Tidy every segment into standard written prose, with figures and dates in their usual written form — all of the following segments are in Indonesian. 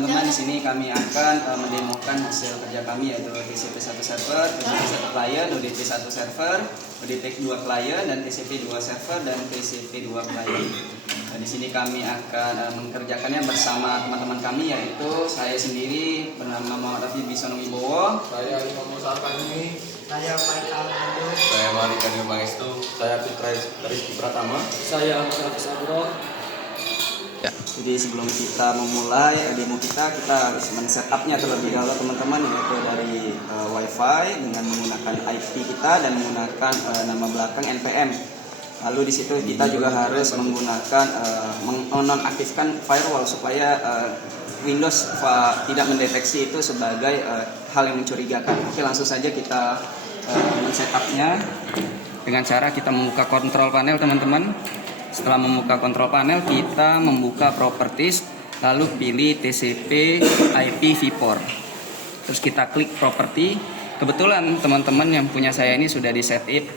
teman-teman, di sini kami akan mendemokan hasil kerja kami, yaitu TCP1 server, TCP1 client, UDP1 server, UDP2 client, dan TCP2 server dan TCP2 client. Nah, di sini kami akan mengerjakannya bersama teman-teman kami, yaitu saya sendiri bernama Muhammad Rafi Bisono Wibowo, saya Imam Musa Al-Fahmi, saya Faik Al-Mando, saya Malik Adi Pangestu, saya Fitra Rizky Pratama, saya Ahmad Sabro. Ya. Jadi sebelum kita memulai demo kita harus men-setupnya terlebih dahulu teman-teman, yaitu dari WiFi dengan menggunakan IP kita dan menggunakan nama belakang NPM. Lalu di situ kita juga harus menggunakan menonaktifkan firewall supaya Windows tidak mendeteksi itu sebagai hal yang mencurigakan. Oke, langsung saja kita men-setupnya dengan cara kita membuka kontrol panel teman-teman. Setelah membuka kontrol panel, kita membuka properties, lalu pilih TCP IP v4. Terus kita klik property. Kebetulan teman-teman yang punya saya ini sudah di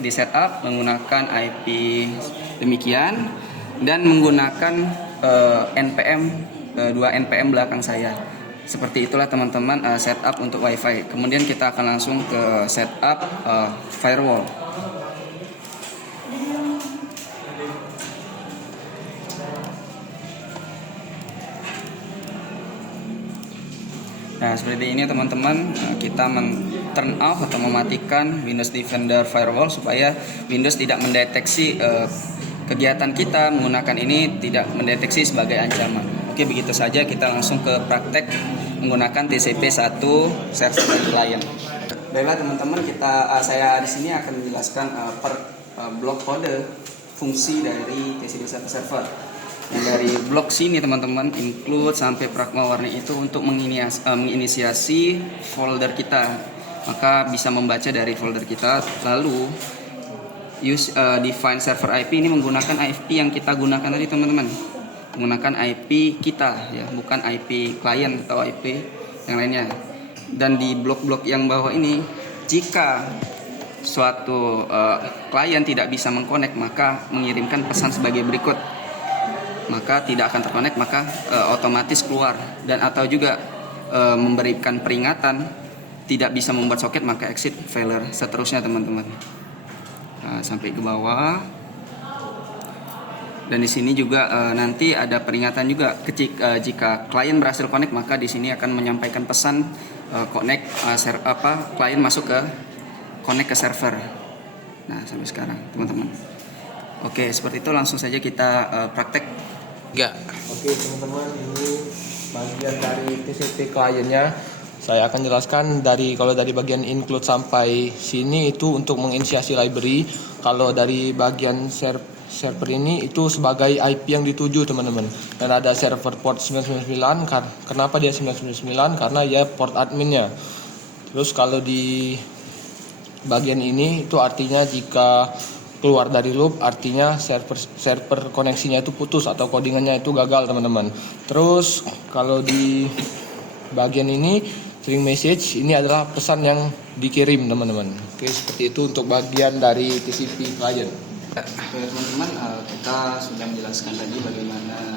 setup menggunakan IP demikian dan menggunakan NPM 2 NPM belakang saya. Seperti itulah teman-teman setup untuk WiFi. Kemudian kita akan langsung ke setup firewall. Nah, seperti ini teman-teman, kita turn off atau mematikan Windows Defender Firewall supaya Windows tidak mendeteksi kegiatan kita menggunakan ini, tidak mendeteksi sebagai ancaman. Oke, begitu saja, kita langsung ke praktek menggunakan TCP1 server dan client. Baiklah teman-teman, saya di sini akan menjelaskan per blok kode fungsi dari TCP1 server. Yang dari blok sini teman-teman, include sampai Pragma warni itu untuk menginisiasi folder kita, maka bisa membaca dari folder kita. Lalu use define server IP ini menggunakan IP yang kita gunakan tadi teman-teman, menggunakan IP kita ya, bukan IP client atau IP yang lainnya. Dan di blok-blok yang bawah ini, jika suatu klien tidak bisa mengkonek, maka mengirimkan pesan sebagai berikut, maka tidak akan terkonek, maka otomatis keluar, dan atau juga memberikan peringatan tidak bisa membuat soket, maka exit failure, seterusnya teman-teman. Sampai ke bawah. Dan di sini juga nanti ada peringatan juga jika klien berhasil connect, maka di sini akan menyampaikan pesan connect klien masuk ke connect ke server. Nah, sampai sekarang teman-teman. Oke, seperti itu, langsung saja kita praktek. Oke teman-teman, ini bagian dari TCP kliennya. Saya akan jelaskan kalau dari bagian include sampai sini itu untuk menginisiasi library. Kalau dari bagian server ini itu sebagai IP yang dituju teman-teman. Dan ada server port 999. Kenapa dia 999? Karena ya port adminnya. Terus kalau di bagian ini itu artinya jika keluar dari loop, artinya server koneksinya itu putus atau codingannya itu gagal teman-teman. Terus kalau di bagian ini string message, ini adalah pesan yang dikirim teman-teman. Oke, seperti itu untuk bagian dari TCP client. Oke teman-teman, kita sudah menjelaskan tadi bagaimana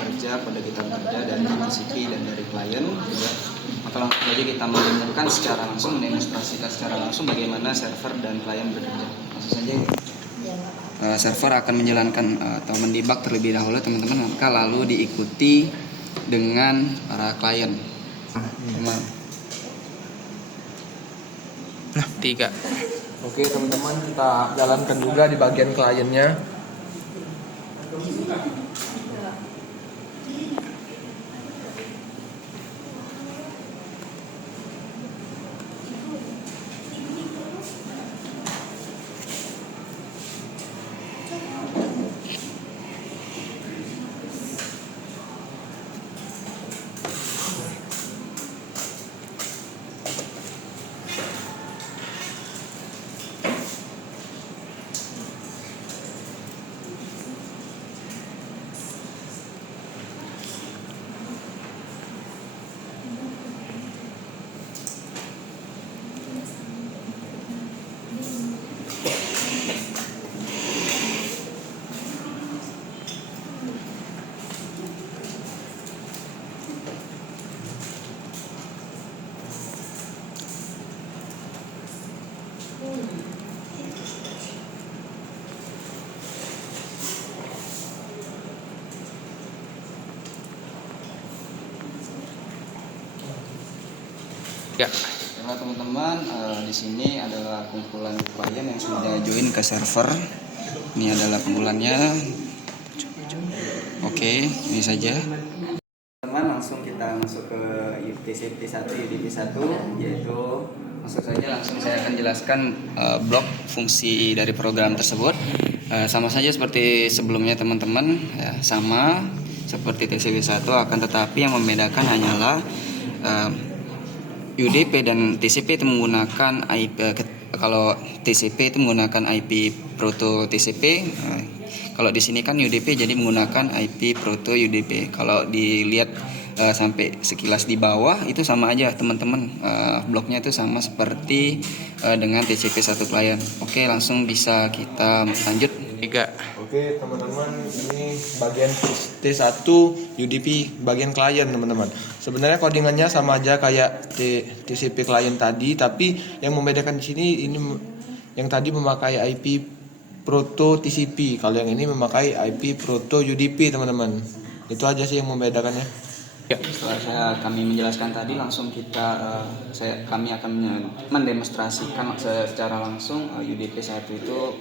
kode kita bekerja dari TCP dan dari klien juga. Maka langsung saja kita mendemokan secara langsung, mendemonstrasikan secara langsung bagaimana server dan klien bekerja. Langsung saja server akan menjalankan atau mendebug terlebih dahulu teman-teman, maka lalu diikuti dengan para klien. Nah, 3. Oke teman-teman, kita jalankan juga di bagian kliennya. 3. Nah, teman-teman, di sini adalah kumpulan klien yang sudah join ke server. Ini adalah kumpulannya. Oke, ini saja. Teman, langsung kita masuk ke TCP1 UDP1, yaitu masuk saja langsung saya akan jelaskan blok fungsi dari program tersebut. Sama saja seperti sebelumnya teman-teman, ya, sama seperti TCP1, akan tetapi yang membedakan hanyalah UDP dan TCP itu menggunakan IP. Kalau TCP itu menggunakan IP proto TCP, kalau di sini kan UDP jadi menggunakan IP proto UDP. Kalau dilihat sampai sekilas di bawah itu sama aja teman-teman, bloknya itu sama seperti dengan TCP satu klien. Oke, langsung bisa kita lanjut. 3. Oke teman-teman, ini bagian T1 UDP bagian klien teman-teman. Sebenarnya codingannya sama aja kayak TCP klien tadi, tapi yang membedakan di sini ini yang tadi memakai IP proto TCP, kalau yang ini memakai IP proto UDP teman-teman. Itu aja sih yang membedakannya. Setelah kami menjelaskan tadi, langsung kami akan mendemonstrasikan secara langsung UDP1 itu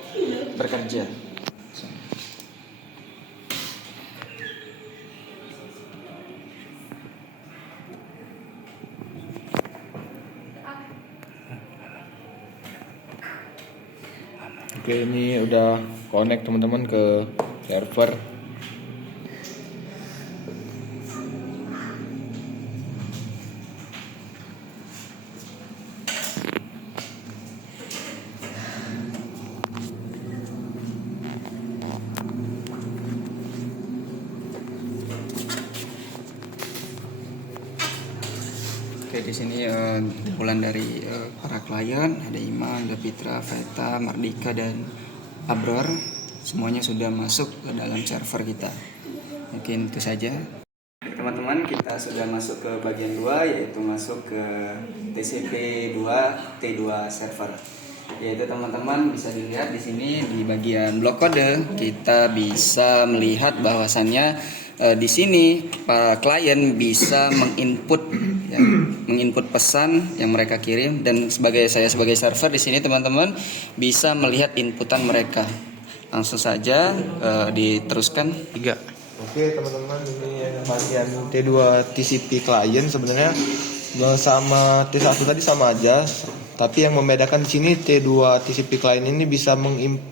bekerja. Oke, ini udah connect teman-teman ke server. Oke, di sini kumpulan dari para klien, ada Iman, ada Fitra, Veta, Mardika, dan Abror. Semuanya sudah masuk ke dalam server kita. Mungkin itu saja. Teman-teman, kita sudah masuk ke bagian 2, yaitu masuk ke TCP2 T2 server. Yaitu teman-teman bisa dilihat di sini di bagian blok kode, kita bisa melihat bahwasannya di sini para klien bisa menginput pesan yang mereka kirim, dan saya sebagai server di sini teman-teman bisa melihat inputan mereka. Langsung saja diteruskan. 3. Oke teman-teman, ini yang bagian T2 TCP klien sebenarnya sama T1 tadi sama aja, tapi yang membedakan di sini T2 TCP klien ini bisa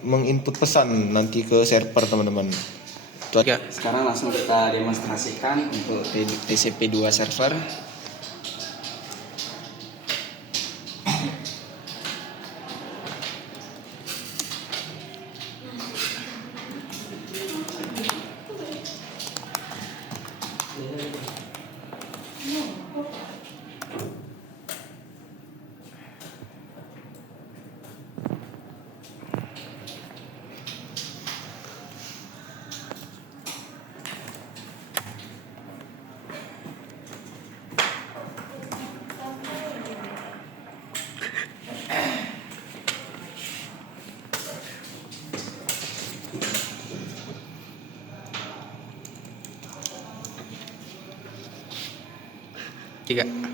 menginput pesan nanti ke server teman-teman. 3. Sekarang langsung kita demonstrasikan untuk TCP2 server.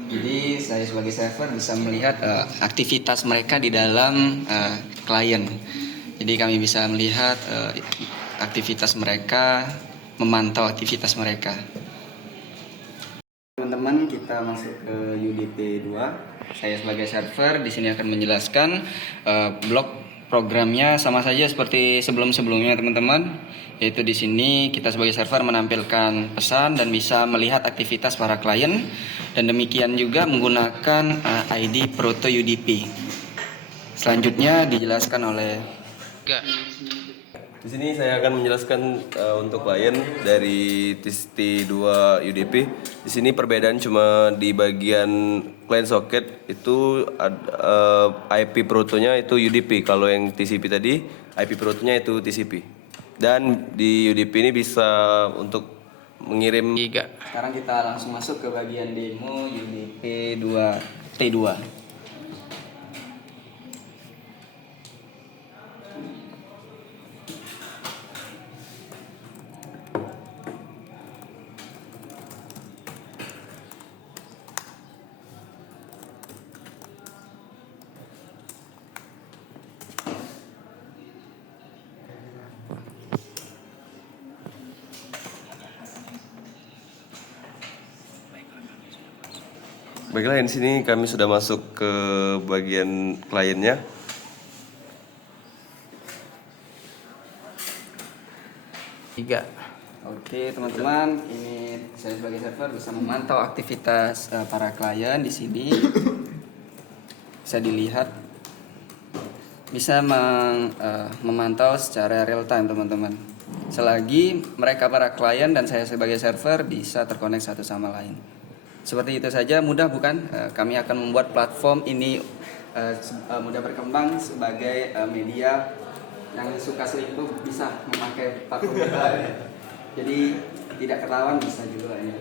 Jadi saya sebagai server bisa melihat aktivitas mereka di dalam klien. Jadi kami bisa melihat aktivitas mereka, memantau aktivitas mereka. Teman-teman, kita masuk ke UDP 2. Saya sebagai server di sini akan menjelaskan blok programnya sama saja seperti sebelum-sebelumnya teman-teman. Yaitu di sini kita sebagai server menampilkan pesan dan bisa melihat aktivitas para klien, dan demikian juga menggunakan ID Proto UDP. Selanjutnya dijelaskan oleh 3. Di sini saya akan menjelaskan untuk klien dari TCP2 UDP. Di sini perbedaan cuma di bagian client socket itu IP protonya itu UDP. Kalau yang TCP tadi IP protonya itu TCP. Dan di UDP ini bisa untuk mengirim 3. Sekarang kita langsung masuk ke bagian demo UDP 2 T2. Baiklah, di sini kami sudah masuk ke bagian kliennya. Tiga. Oke teman-teman, ini saya sebagai server bisa memantau aktivitas para klien di sini. Bisa dilihat, bisa memantau secara real time teman-teman. Selagi mereka para klien dan saya sebagai server bisa terkonek satu sama lain. Seperti itu saja, mudah bukan? Kami akan membuat platform ini mudah berkembang sebagai media yang suka selingkuh bisa memakai platform kita. Jadi tidak ketahuan bisa juga ini.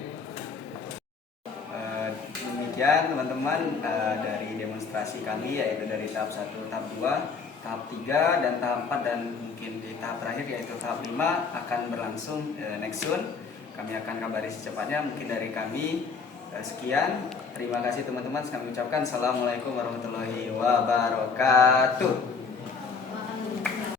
Demikian teman-teman dari demonstrasi kami, yaitu dari tahap 1, tahap 2, tahap 3, dan tahap 4, dan mungkin di tahap terakhir yaitu tahap 5 akan berlangsung next soon. Kami akan kabari secepatnya. Mungkin dari kami sekian. Terima kasih teman-teman. Kami ucapkan Assalamualaikum warahmatullahi wabarakatuh.